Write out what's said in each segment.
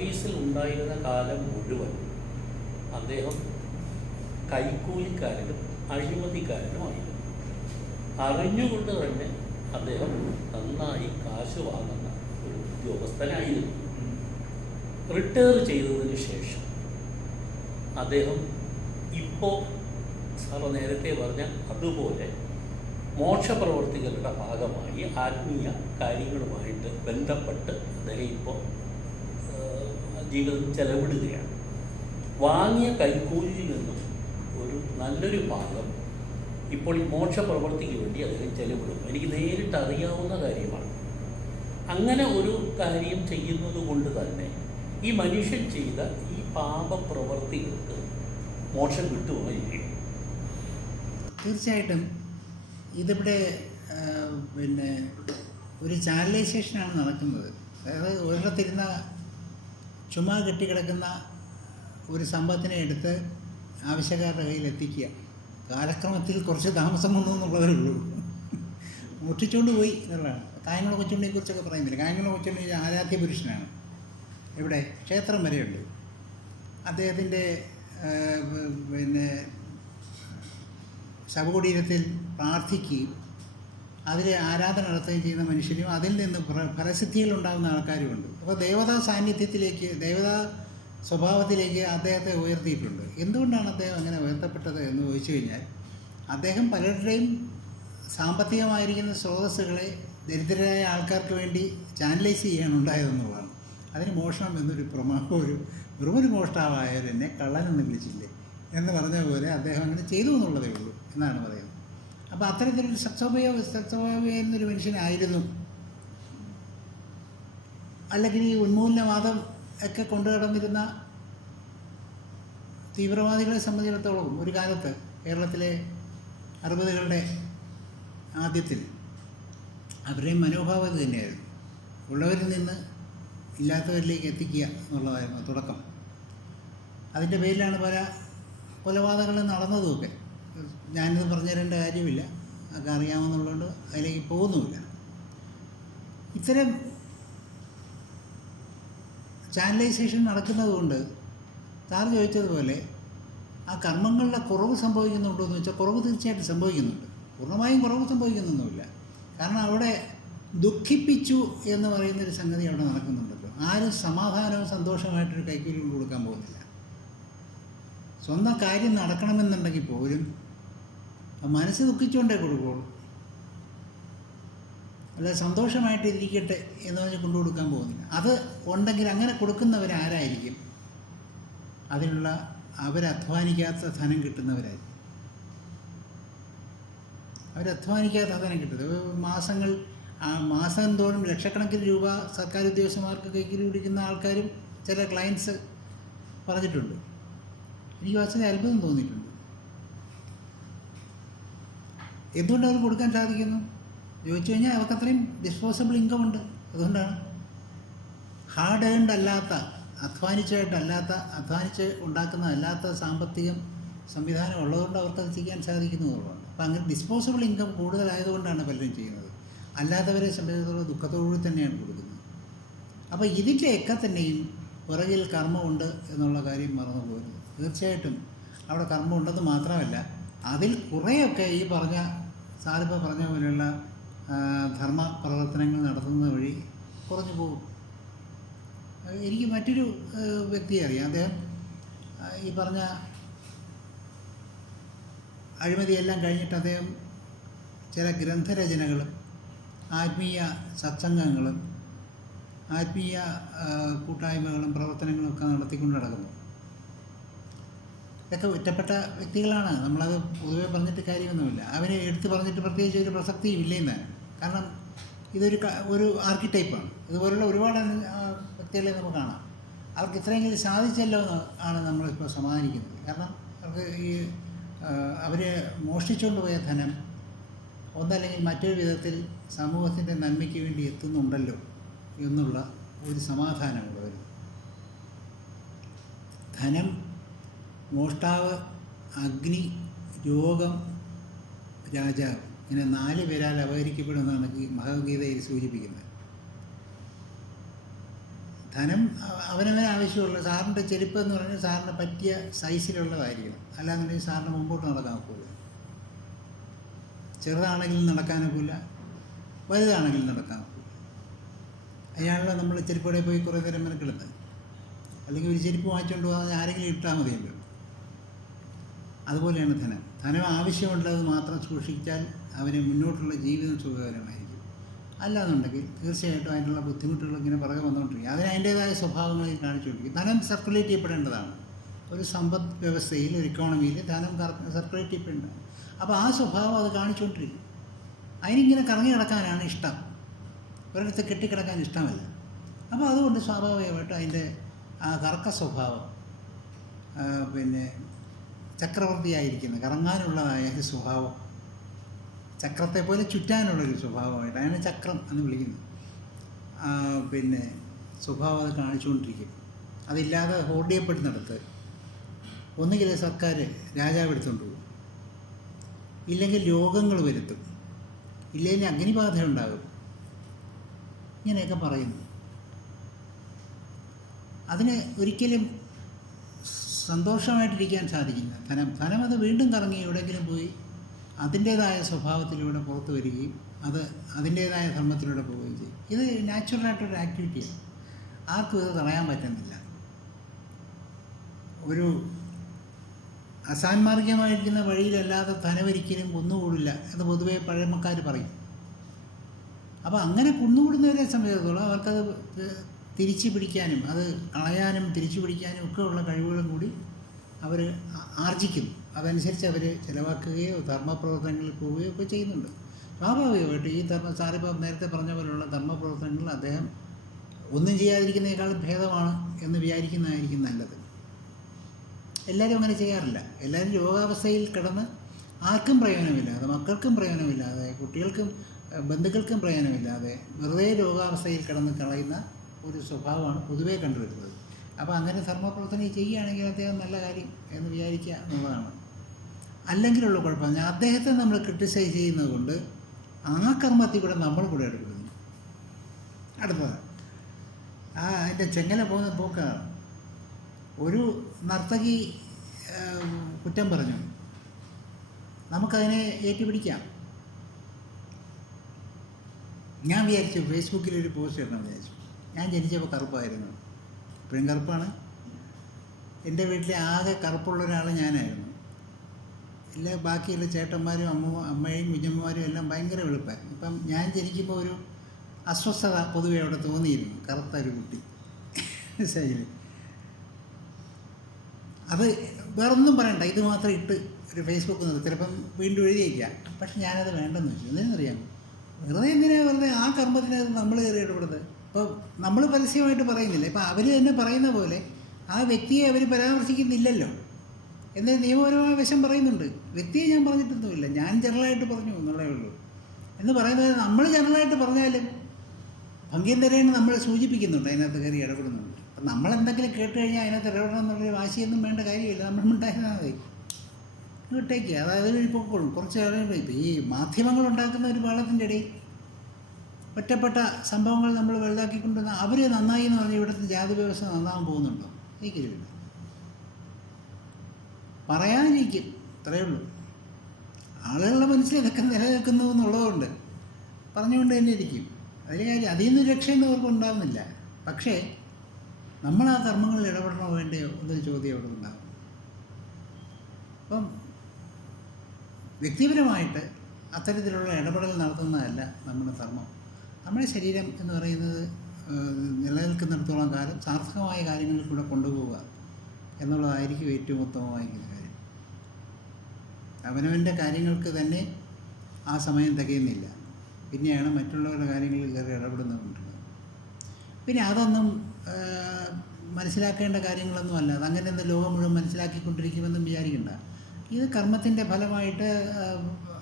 സർവീസിൽ ഉണ്ടായിരുന്ന കാലം മുഴുവൻ അദ്ദേഹം കൈക്കൂലിക്കാരനും അഴിമതിക്കാരനുമായിരുന്നു അറിഞ്ഞുകൊണ്ട് തന്നെ അദ്ദേഹം നന്നായി കാശ് വാങ്ങുന്ന ഒരു ഉദ്യോഗസ്ഥനായിരുന്നു. റിട്ടയർ ചെയ്തതിന് ശേഷം അദ്ദേഹം ഇപ്പോൾ സാറ് നേരത്തെ പറഞ്ഞ അതുപോലെ മോക്ഷപ്രവർത്തികളുടെ ഭാഗമായി ആത്മീയ കാര്യങ്ങളുമായിട്ട് ബന്ധപ്പെട്ട് അദ്ദേഹം ഇപ്പോൾ ജീവിതം ചെലവിടുകയാണ്. വാങ്ങിയ കൈക്കൂലിയിൽ നിന്നും ഒരു നല്ലൊരു ഭാഗം ഇപ്പോൾ ഈ മോക്ഷപ്രവർത്തിക്ക് വേണ്ടി അദ്ദേഹം ചെലവിടും എനിക്ക് നേരിട്ട് അറിയാവുന്ന കാര്യമാണ്. അങ്ങനെ ഒരു കാര്യം ചെയ്യുന്നത് കൊണ്ട് തന്നെ ഈ മനുഷ്യൻ ചെയ്ത ഈ പാപപ്രവർത്തികൾക്ക് മോക്ഷം കിട്ടുമോ ഇല്ലയോ തീർച്ചയായിട്ടും ഇതിവിടെ പിന്നെ ഒരു ചാനലൈസേഷനാണ് നടക്കുന്നത്. അതായത് ഒരിടത്തിരുന്ന ചുമ്മാ കെട്ടിക്കിടക്കുന്ന ഒരു സമ്പത്തിനെ എടുത്ത് ആവശ്യക്കാരുടെ കയ്യിൽ എത്തിക്കുക. കാലക്രമത്തിൽ കുറച്ച് താമസം വന്നു എന്നുള്ളതേ ഉള്ളൂ. മുട്ടിച്ചുകൊണ്ട് പോയി എന്നുള്ളതാണ്. കായംകുളം കൊച്ചുണ്ണിയെ കുറിച്ചൊക്കെ പറയുന്നില്ല? കായംകുളം കൊച്ചുണ്ണി ആരാധ്യ പുരുഷനാണ്. ഇവിടെ ക്ഷേത്രം വരെയുണ്ട്. അദ്ദേഹത്തിന്റെ പിന്നെ ശവകുടീരത്തിൽ പ്രാർത്ഥിക്കുകയും അതിൽ ആരാധന നടത്തുകയും ചെയ്യുന്ന മനുഷ്യരും അതിൽ നിന്ന് പരസിദ്ധിയിൽ ഉണ്ടാകുന്ന ആൾക്കാരുമുണ്ട്. അപ്പോൾ ദേവതാ സാന്നിധ്യത്തിലേക്ക് ദേവതാ സ്വഭാവത്തിലേക്ക് അദ്ദേഹത്തെ ഉയർത്തിയിട്ടുണ്ട്. എന്തുകൊണ്ടാണ് അദ്ദേഹം അങ്ങനെ ഉയർത്തപ്പെട്ടത് എന്ന് ചോദിച്ചു കഴിഞ്ഞാൽ അദ്ദേഹം പലരുടെയും സാമ്പത്തികമായിരിക്കുന്ന സ്രോതസ്സുകളെ ദരിദ്രരായ ആൾക്കാർക്ക് വേണ്ടി ചാനലൈസ് ചെയ്യാൻ ഉണ്ടായതെന്നുള്ളതാണ്. അതിന് മോഷണം എന്നൊരു പ്രമാ ഒരു വെറുമൊരു മോഷ്ടാവായവരെന്നെ കള്ളനെന്ന് വിളിച്ചില്ലേ എന്ന് പറഞ്ഞ പോലെ അദ്ദേഹം അങ്ങനെ ചെയ്തു എന്നുള്ളതേ ഉള്ളൂ എന്നാണ് പറയുന്നത്. അപ്പോൾ അത്തരത്തിലൊരു സത്സ്വഭാവ എന്നൊരു മനുഷ്യനായിരുന്നു. അല്ലെങ്കിൽ ഈ ഉന്മൂലനവാദം ഒക്കെ കൊണ്ടു നടന്നിരുന്ന തീവ്രവാദികളെ സംബന്ധിച്ചിടത്തോളം ഒരു കാലത്ത് കേരളത്തിലെ അറുപതുകളുടെ ആദ്യത്തിൽ അവരുടെയും മനോഭാവം തന്നെയായിരുന്നു. ഉള്ളവരിൽ നിന്ന് ഇല്ലാത്തവരിലേക്ക് എത്തിക്കുക എന്നുള്ളതായിരുന്നു തുടക്കം. അതിന്റെ പേരിലാണ് പല കൊലപാതകങ്ങൾ നടന്നതുമൊക്കെ. ഞാനിത് പറഞ്ഞു തരേണ്ട കാര്യമില്ല. ഒക്കെ അറിയാമെന്നുള്ളതുകൊണ്ട് അതിലേക്ക് പോകുന്നുമില്ല. ഇത്തരം ചാനലൈസേഷൻ നടക്കുന്നതുകൊണ്ട് സാർ ചോദിച്ചതുപോലെ ആ കർമ്മങ്ങളുടെ കുറവ് സംഭവിക്കുന്നുണ്ടോ എന്ന് വെച്ചാൽ കുറവ് തീർച്ചയായിട്ടും സംഭവിക്കുന്നുണ്ട്. പൂർണമായും കുറവ് സംഭവിക്കുന്നൊന്നുമില്ല. കാരണം അവിടെ ദുഃഖിപ്പിച്ചു എന്ന് പറയുന്നൊരു സംഗതി അവിടെ നടക്കുന്നുണ്ടല്ലോ. ആരും സമാധാനവും സന്തോഷമായിട്ടൊരു കൈക്കൂലി കൊടുക്കാൻ പോകുന്നില്ല. സ്വന്തം കാര്യം നടക്കണമെന്നുണ്ടെങ്കിൽ പോലും മനസ്സ് ദുഃഖിച്ചുകൊണ്ടേ കൊടുക്കുള്ളൂ. അല്ല സന്തോഷമായിട്ട് ഇരിക്കട്ടെ എന്ന് പറഞ്ഞ് കൊണ്ടു കൊടുക്കാൻ പോകുന്നില്ല. അത് ഉണ്ടെങ്കിൽ അങ്ങനെ കൊടുക്കുന്നവരാരായിരിക്കും അതിനുള്ള അവരധ്വാനിക്കാത്ത ധനം കിട്ടുന്നവരായിരിക്കും. അവരധ്വാനിക്കാത്ത ധനം കിട്ടുന്നത് മാസങ്ങൾ ആ മാസം തോറും ലക്ഷക്കണക്കിന് രൂപ സർക്കാർ ഉദ്യോഗസ്ഥന്മാർക്ക് കൈക്കിരി പിടിക്കുന്ന ആൾക്കാരും ചില ക്ലയൻസ് പറഞ്ഞിട്ടുണ്ട്. എനിക്ക് വാസ്തവ അത്ഭുതം തോന്നിയിട്ടുണ്ട്. എന്തുകൊണ്ട് അവർക്ക് കൊടുക്കാൻ സാധിക്കുന്നു? ചോദിച്ചു കഴിഞ്ഞാൽ അവർക്ക് അത്രയും ഡിസ്പോസബിൾ ഇൻകം ഉണ്ട്. അതുകൊണ്ടാണ്. ഹാർഡ് ഏൺഡ് അല്ലാത്ത അധ്വാനിച്ചായിട്ടല്ലാത്ത അധ്വാനിച്ച് ഉണ്ടാക്കുന്ന അല്ലാത്ത സാമ്പത്തികം സംവിധാനം ഉള്ളതുകൊണ്ട് അവർക്ക് അത് ചെയ്യാൻ സാധിക്കുന്നതുകൊണ്ടാണ് അപ്പോൾ അപ്പം അങ്ങനെ ഡിസ്പോസബിൾ ഇൻകം കൂടുതലായതുകൊണ്ടാണ് പലരും ചെയ്യുന്നത്. അല്ലാത്തവരെ സംബന്ധിച്ചിടത്തോളം ദുഃഖത്തോടുകൂടി തന്നെയാണ് കൊടുക്കുന്നത്. അപ്പോൾ ഇതിന്റെയൊക്കെ തന്നെയും പുറകിൽ കർമ്മമുണ്ട് എന്നുള്ള കാര്യം മറന്നു പോകരുത് തീർച്ചയായിട്ടും അവിടെ കർമ്മമുണ്ടെന്ന് മാത്രമല്ല അതിൽ കുറേയൊക്കെ ഈ പറഞ്ഞ സാറിപ്പോൾ പറഞ്ഞ പോലെയുള്ള ധർമ്മ പ്രവർത്തനങ്ങൾ നടത്തുന്നത് വഴി കുറഞ്ഞു പോകും. എനിക്ക് മറ്റൊരു വ്യക്തിയെ അറിയാം. അദ്ദേഹം ഈ പറഞ്ഞ അഴിമതിയെല്ലാം കഴിഞ്ഞിട്ട് അദ്ദേഹം ചില ഗ്രന്ഥരചനകളും ആത്മീയ സത്സംഗങ്ങളും ആത്മീയ കൂട്ടായ്മകളും പ്രവർത്തനങ്ങളും ഒക്കെ നടത്തിക്കൊണ്ട് നടക്കുന്നു. ഇതൊക്കെ ഒറ്റപ്പെട്ട വ്യക്തികളാണ്. നമ്മളത് പൊതുവെ പറഞ്ഞിട്ട് കാര്യമൊന്നുമില്ല. അവരെ എടുത്തു പറഞ്ഞിട്ട് പ്രത്യേകിച്ച് ഒരു പ്രസക്തിയും ഇല്ല കാരണം ഇതൊരു ഒരു ആർക്കിടൈപ്പാണ്. ഇതുപോലുള്ള ഒരുപാട് വ്യക്തികളെ നമുക്ക് കാണാം. അവർക്ക് ഇത്രയെങ്കിലും സാധിച്ചല്ലോ എന്ന് ആണ് നമ്മളിപ്പോൾ സമാധാനിക്കുന്നത് കാരണം അവർക്ക് ഈ അവർ മോഷ്ടിച്ചുകൊണ്ട് പോയ ധനം ഒന്നല്ലെങ്കിൽ മറ്റൊരു വിധത്തിൽ സമൂഹത്തിന്റെ നന്മയ്ക്ക് വേണ്ടി എത്തുന്നുണ്ടല്ലോ എന്നുള്ള ഒരു സമാധാനമുള്ളവർ ധനം മോഷ്ടാവ് അഗ്നി രോഗം രാജാവ് ഇങ്ങനെ നാല് പേരാൽ അപഹരിക്കപ്പെടുമെന്നാണ് ഭഗവത്ഗീതയിൽ സൂചിപ്പിക്കുന്നത്. ധനം അവനവന് ആവശ്യമുള്ള സാറിന്റെ ചെരുപ്പ് എന്ന് പറഞ്ഞാൽ സാറിന് പറ്റിയ സൈസിലുള്ളതായിരിക്കണം. അല്ലാന്നുണ്ടെങ്കിൽ സാറിന് മുമ്പോട്ട് നടക്കാൻ ഒക്കില്ല ചെറുതാണെങ്കിലും നടക്കാനൊക്കില്ല വലുതാണെങ്കിലും നടക്കാൻ ഒക്കില്ല അയാളെ നമ്മൾ ചെരുപ്പടെ പോയി കുറേ നേരം മെനക്കെടുത്ത് അല്ലെങ്കിൽ ഒരു ചെരുപ്പ് വാങ്ങിച്ചുകൊണ്ട് പോകാൻ ആരെങ്കിലും ഇട്ടാൽ മതിയല്ലോ. അതുപോലെയാണ് ധനം. ധനം ആവശ്യമുള്ളത് മാത്രം സൂക്ഷിച്ചാൽ അവന് മുന്നോട്ടുള്ള ജീവിതം സുഖകരമായിരിക്കും. അല്ലാന്നുണ്ടെങ്കിൽ തീർച്ചയായിട്ടും അതിനുള്ള ബുദ്ധിമുട്ടുകൾ ഇങ്ങനെ പുറകെ വന്നുകൊണ്ടിരിക്കും. അതിന് അതിന്റേതായ സ്വഭാവങ്ങളിൽ കാണിച്ചുകൊണ്ടിരിക്കും ധനം സർക്കുലേറ്റ് ചെയ്യപ്പെടേണ്ടതാണ്. ഒരു സമ്പദ് വ്യവസ്ഥയിൽ ഒരു ഇക്കോണമിയിൽ ധനം സർക്കുലേറ്റ് ചെയ്യപ്പെടേണ്ടതാണ് അപ്പോൾ ആ സ്വഭാവം അത് കാണിച്ചുകൊണ്ടിരിക്കും. അതിനിങ്ങനെ കറങ്ങി കിടക്കാനാണ് ഇഷ്ടം. ഒരിടത്ത് കെട്ടിക്കിടക്കാൻ ഇഷ്ടമല്ല. അപ്പോൾ അതുകൊണ്ട് സ്വാഭാവികമായിട്ടും അതിന്റെ ആ കറക്ക സ്വഭാവം പിന്നെ ചക്രവർത്തിയായിരിക്കുന്ന കറങ്ങാനുള്ളതായ ഒരു സ്വഭാവം. ചക്രത്തെ പോലെ ചുറ്റാനുള്ളൊരു സ്വഭാവമായിട്ട് അതിനെ ചക്രം എന്ന് വിളിക്കുന്നത് പിന്നെ സ്വഭാവം അത് കാണിച്ചുകൊണ്ടിരിക്കും. അതില്ലാതെ ഹോൾഡ് ചെയ്യപ്പെടുന്നിടത്ത് ഒന്നുകിൽ സർക്കാർ രാജാവ് എടുത്തുകൊണ്ട് പോകും. ഇല്ലെങ്കിൽ രോഗങ്ങൾ വരുത്തും. ഇല്ലെങ്കിൽ അഗ്നിബാധ ഉണ്ടാകും ഇങ്ങനെയൊക്കെ പറയുന്നു. അതിന് ഒരിക്കലും സന്തോഷമായിട്ടിരിക്കാൻ സാധിക്കില്ല. ധനം ധനം അത് വീണ്ടും കറങ്ങി എവിടെയെങ്കിലും പോയി അതിന്റേതായ സ്വഭാവത്തിലൂടെ പുറത്തു വരികയും അത് അതിന്റേതായ ധർമ്മത്തിലൂടെ പോവുകയും ചെയ്യും. ഇത് നാച്ചുറലായിട്ടൊരു ആക്ടിവിറ്റിയാണ്. ആർക്കും ഇത് തടയാൻ പറ്റുന്നില്ല. ഒരു അസാൻമാർഗികമായിരിക്കുന്ന വഴിയിലല്ലാതെ ധനമൊരിക്കലും കുന്നുകൂടില്ല എന്ന് പൊതുവേ പഴമക്കാർ പറയും. അപ്പോൾ അങ്ങനെ കുന്നുകൂടുന്നവരെ സംബന്ധിച്ചിടത്തോളം അവർക്കത് തിരിച്ചു പിടിക്കാനും അത് കളയാനും തിരിച്ചു പിടിക്കാനും ഒക്കെ ഉള്ള കഴിവുകളും കൂടി അവർ ആർജിക്കുന്നു അതനുസരിച്ച് അവർ ചിലവാക്കുകയോ ധർമ്മപ്രവർത്തനങ്ങളിൽ പോവുകയോ ഒക്കെ ചെയ്യുന്നുണ്ട്. സ്വാഭാവികമായിട്ട് ഈ ധർമ്മ സാറിപ്പം നേരത്തെ പറഞ്ഞ പോലെയുള്ള ധർമ്മപ്രവർത്തനങ്ങളിൽ അദ്ദേഹം ഒന്നും ചെയ്യാതിരിക്കുന്നതിനേക്കാളും ഭേദമാണ് എന്ന് വിചാരിക്കുന്നതായിരിക്കും നല്ലത്. എല്ലാവരും അങ്ങനെ ചെയ്യാറില്ല. എല്ലാവരും രോഗാവസ്ഥയിൽ കിടന്ന് ആർക്കും പ്രയോജനമില്ലാതെ മക്കൾക്കും പ്രയോജനമില്ലാതെ കുട്ടികൾക്കും ബന്ധുക്കൾക്കും പ്രയോജനമില്ലാതെ വെറുതെ രോഗാവസ്ഥയിൽ കിടന്ന് കളയുന്ന ഒരു സ്വഭാവമാണ് പൊതുവേ കണ്ടുവരുന്നത്. അപ്പോൾ അങ്ങനെ ധർമ്മപ്രവർത്തനം ചെയ്യുകയാണെങ്കിൽ അദ്ദേഹം നല്ല കാര്യം എന്ന് വിചാരിക്കുക എന്നുള്ളതാണ്. അല്ലെങ്കിലുള്ള കുഴപ്പം ഞാൻ അദ്ദേഹത്തെ നമ്മൾ ക്രിട്ടിസൈസ് ചെയ്യുന്നത് കൊണ്ട് ആ കർമ്മത്തിൽ കൂടെ നമ്മൾ കൂടെ എടുക്കുന്നു. അടുത്തത് ആ അതിന്റെ ചെങ്ങല പോകുന്ന പോക്കാണ്. ഒരു നർത്തകി കുറ്റം പറഞ്ഞു. നമുക്കതിനെ ഏറ്റുപിടിക്കാം. ഞാൻ വിചാരിച്ചു ഫേസ്ബുക്കിൽ ഒരു പോസ്റ്റ് ഇടണം വിചാരിച്ചു. ഞാൻ ജനിച്ചപ്പോൾ കറുപ്പായിരുന്നു. ഇപ്പോഴും കറുപ്പാണ്. എന്റെ വീട്ടിലെ ആകെ കറുപ്പുള്ള ഒരാൾ ഞാനായിരുന്നു. എല്ലാ ബാക്കിയുള്ള ചേട്ടന്മാരും അമ്മ അമ്മയും കുഞ്ഞമ്മമാരും എല്ലാം ഭയങ്കര വെളുപ്പായിരുന്നു. ഇപ്പം ഞാൻ ജനിക്കുമ്പോൾ ഒരു അസ്വസ്ഥത പൊതുവെ അവിടെ തോന്നിയിരുന്നു. കറുത്ത ഒരു കുട്ടി. ശൈലി അത് വേറൊന്നും പറയണ്ട. ഇത് മാത്രം ഇട്ട് ഒരു ഫേസ്ബുക്ക് നിർത്തി ചിലപ്പം വീണ്ടും എഴുതിയേക്കാം. പക്ഷെ ഞാനത് വേണ്ടെന്ന് വെച്ചു. അറിയാം. വെറുതെ എന്തിനാ വെറുതെ ആ കർമ്മത്തിനകത്ത് നമ്മൾ കയറി ഇടപെടുന്നത് ഇപ്പോൾ നമ്മൾ പരസ്യമായിട്ട് പറയുന്നില്ല. ഇപ്പം അവർ തന്നെ പറയുന്ന പോലെ ആ വ്യക്തിയെ അവർ പരാമർശിക്കുന്നില്ലല്ലോ. എന്ന നിയമപരമായ വശം പറയുന്നുണ്ട്. വ്യക്തിയെ ഞാൻ പറഞ്ഞിട്ടൊന്നുമില്ല. ഞാൻ ജനറലായിട്ട് പറഞ്ഞു എന്നുള്ളേ ഉള്ളൂ. എന്ന് പറയുന്നത് നമ്മൾ ജനറലായിട്ട് പറഞ്ഞാലും ഭംഗ്യന്തരേണ് നമ്മൾ സൂചിപ്പിക്കുന്നുണ്ട്. അതിനകത്ത് കയറി ഇടപെടുന്നുണ്ട്. അപ്പം നമ്മൾ എന്തെങ്കിലും കേട്ട് കഴിഞ്ഞാൽ അതിനകത്ത് ഇടപെടണം എന്നുള്ളൊരു വാശിയൊന്നും വേണ്ട കാര്യമില്ല. നമ്മൾ ഉണ്ടായിരുന്നാൽ മതി. വിട്ടേക്ക് അതായത് ഇപ്പോൾ പൊക്കോളും കുറച്ച് ഇപ്പം ഈ മാധ്യമങ്ങൾ ഉണ്ടാക്കുന്ന ഒരു പാളത്തിന്റെ ഇടയിൽ ഒറ്റപ്പെട്ട സംഭവങ്ങൾ നമ്മൾ വലുതാക്കിക്കൊണ്ടുവന്ന അവർ നന്നായി എന്ന് പറഞ്ഞാൽ ഇവിടുത്തെ ജാതി വ്യവസ്ഥ നന്നാകാൻ പോകുന്നുണ്ടോ? എനിക്കൊരുമില്ല പറയാനിരിക്കും. അത്രയേ ഉള്ളൂ. ആളുകളുടെ മനസ്സിൽ ഇതൊക്കെ നിലനിൽക്കുന്നു എന്നുള്ളതുകൊണ്ട് പറഞ്ഞുകൊണ്ട് തന്നെ ഇരിക്കും. അതിൽ കാര്യം അതിൽ നിന്ന് രക്ഷയൊന്നും അവർക്ക് ഉണ്ടാകുന്നില്ല പക്ഷേ നമ്മൾ ആ കർമ്മങ്ങളിൽ ഇടപെടണോ വേണ്ടയോ എന്നൊരു ചോദ്യം അവിടെ ഉണ്ടാകും അപ്പം വ്യക്തിപരമായിട്ട് അത്തരത്തിലുള്ള ഇടപെടൽ നടത്തുന്നതല്ല നമ്മുടെ ധർമ്മം നമ്മുടെ ശരീരം എന്ന് പറയുന്നത് നിലനിൽക്കുന്നിടത്തോളം കാലം സാർത്ഥകമായ കാര്യങ്ങളിൽ കൂടെ കൊണ്ടുപോവുക എന്നുള്ളതായിരിക്കും ഏറ്റവും ഉത്തമമായിരിക്കുന്ന കാര്യം. അവനവന്റെ കാര്യങ്ങൾക്ക് തന്നെ ആ സമയം തികയുന്നില്ല. പിന്നെയാണ് മറ്റുള്ളവരുടെ കാര്യങ്ങളിൽ കയറി ഇടപെടുന്നുണ്ട് പിന്നെ അതൊന്നും മനസ്സിലാക്കേണ്ട മനസ്സിലാക്കേണ്ട കാര്യങ്ങളൊന്നുമല്ല അതങ്ങനെ ഒന്ന് ലോകം മുഴുവൻ മനസ്സിലാക്കിക്കൊണ്ടിരിക്കുമെന്നും വിചാരിക്കണ്ട. ഇത് കർമ്മത്തിന്റെ ഫലമായിട്ട്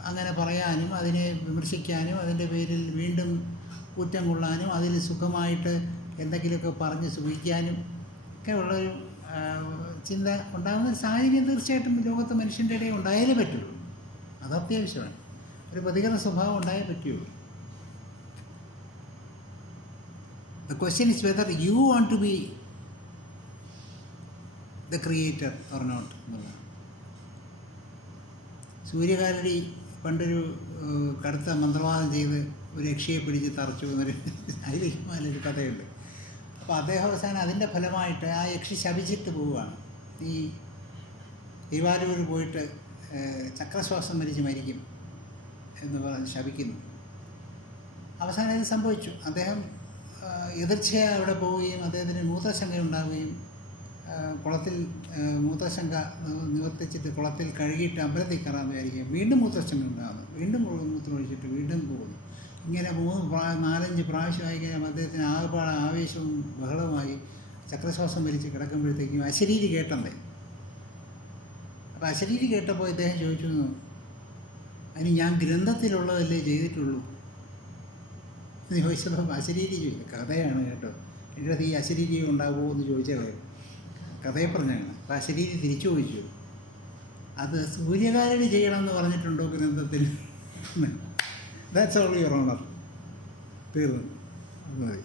അങ്ങനെ പറയാനും അതിനെ വിമർശിക്കാനും അതിന്റെ പേരിൽ വീണ്ടും കുറ്റം കൊള്ളാനും അതിൽ സുഖമായിട്ട് എന്തെങ്കിലുമൊക്കെ പറഞ്ഞ് സുഖിക്കാനും ഒക്കെ ഉള്ളൊരു ചിന്ത ഉണ്ടാകുന്ന സാഹചര്യം തീർച്ചയായിട്ടും ലോകത്തെ മനുഷ്യന്റെ ഇടയിൽ ഉണ്ടായാലേ പറ്റുള്ളൂ. അത് അത്യാവശ്യമാണ്. ഒരു പ്രതികരണ സ്വഭാവം ഉണ്ടായേ പറ്റുള്ളൂ. Question is whether you want to be the creator or not എന്നുള്ളതാണ് സൂര്യകാലടി പണ്ടൊരു കടുത്ത മന്ത്രവാദം ചെയ്ത് ഒരു യക്ഷിയെ പിടിച്ച് തറച്ചു എന്നൊരു ഐതിഹ്യമായൊരു കഥയുണ്ട്. അപ്പോൾ അദ്ദേഹം അവസാനം അതിന്റെ ഫലമായിട്ട് ആ യക്ഷി ശപിച്ചിട്ട് പോവുകയാണ്. ഈ തിരുവാരൂർ പോയിട്ട് ചക്രശ്വാസം മരിച്ച് മരിക്കും എന്ന് പറഞ്ഞ് ശപിക്കുന്നു. അവസാനം ഇത് സംഭവിച്ചു. അദ്ദേഹം എതിർച്ചയായി അവിടെ പോവുകയും അദ്ദേഹത്തിന് മൂത്രശങ്ക ഉണ്ടാവുകയും കുളത്തിൽ മൂത്രശങ്ക നിവർത്തിച്ചിട്ട് കുളത്തിൽ കഴുകിയിട്ട് അമ്പലത്തിൽ കയറാമെന്ന് വിചാരിക്കുക വീണ്ടും മൂത്രശങ്ക ഉണ്ടാകുന്നു വീണ്ടും മൂത്രം ഒഴിച്ചിട്ട് വീണ്ടും പോകുന്നു. ഇങ്ങനെ മൂന്ന് പ്രാ നാലഞ്ച് പ്രാവശ്യമായി കഴിഞ്ഞാൽ അദ്ദേഹത്തിന് ആകെപ്പാടെ ആവേശവും ബഹളവുമായി ചക്രശ്വാസം വലിച്ച് കിടക്കുമ്പോഴത്തേക്കും അശരീരി കേട്ടണ്ടേ? അപ്പോൾ അശരീരി കേട്ടപ്പോൾ ഇദ്ദേഹം ചോദിച്ചു അതിന് ഞാൻ ഗ്രന്ഥത്തിലുള്ളതല്ലേ ചെയ്തിട്ടുള്ളൂ? എന്ന് ചോദിച്ചപ്പോൾ അശരീരി ചോദിച്ചു കഥയാണ് കേട്ടോ. എന്റെ ഈ അശരീരി ഉണ്ടാകുമോ എന്ന് ചോദിച്ചത് കഥയെ പറഞ്ഞാണ് അശരീരി തിരിച്ചു ചോദിച്ചു അത് സൂര്യകാരന് ചെയ്യണമെന്ന് പറഞ്ഞിട്ടുണ്ടോ ഗ്രന്ഥത്തിൽ ദാറ്റ്സ് ഓൾ യുവർ ഓണർ തീർന്നു. അത് മതി.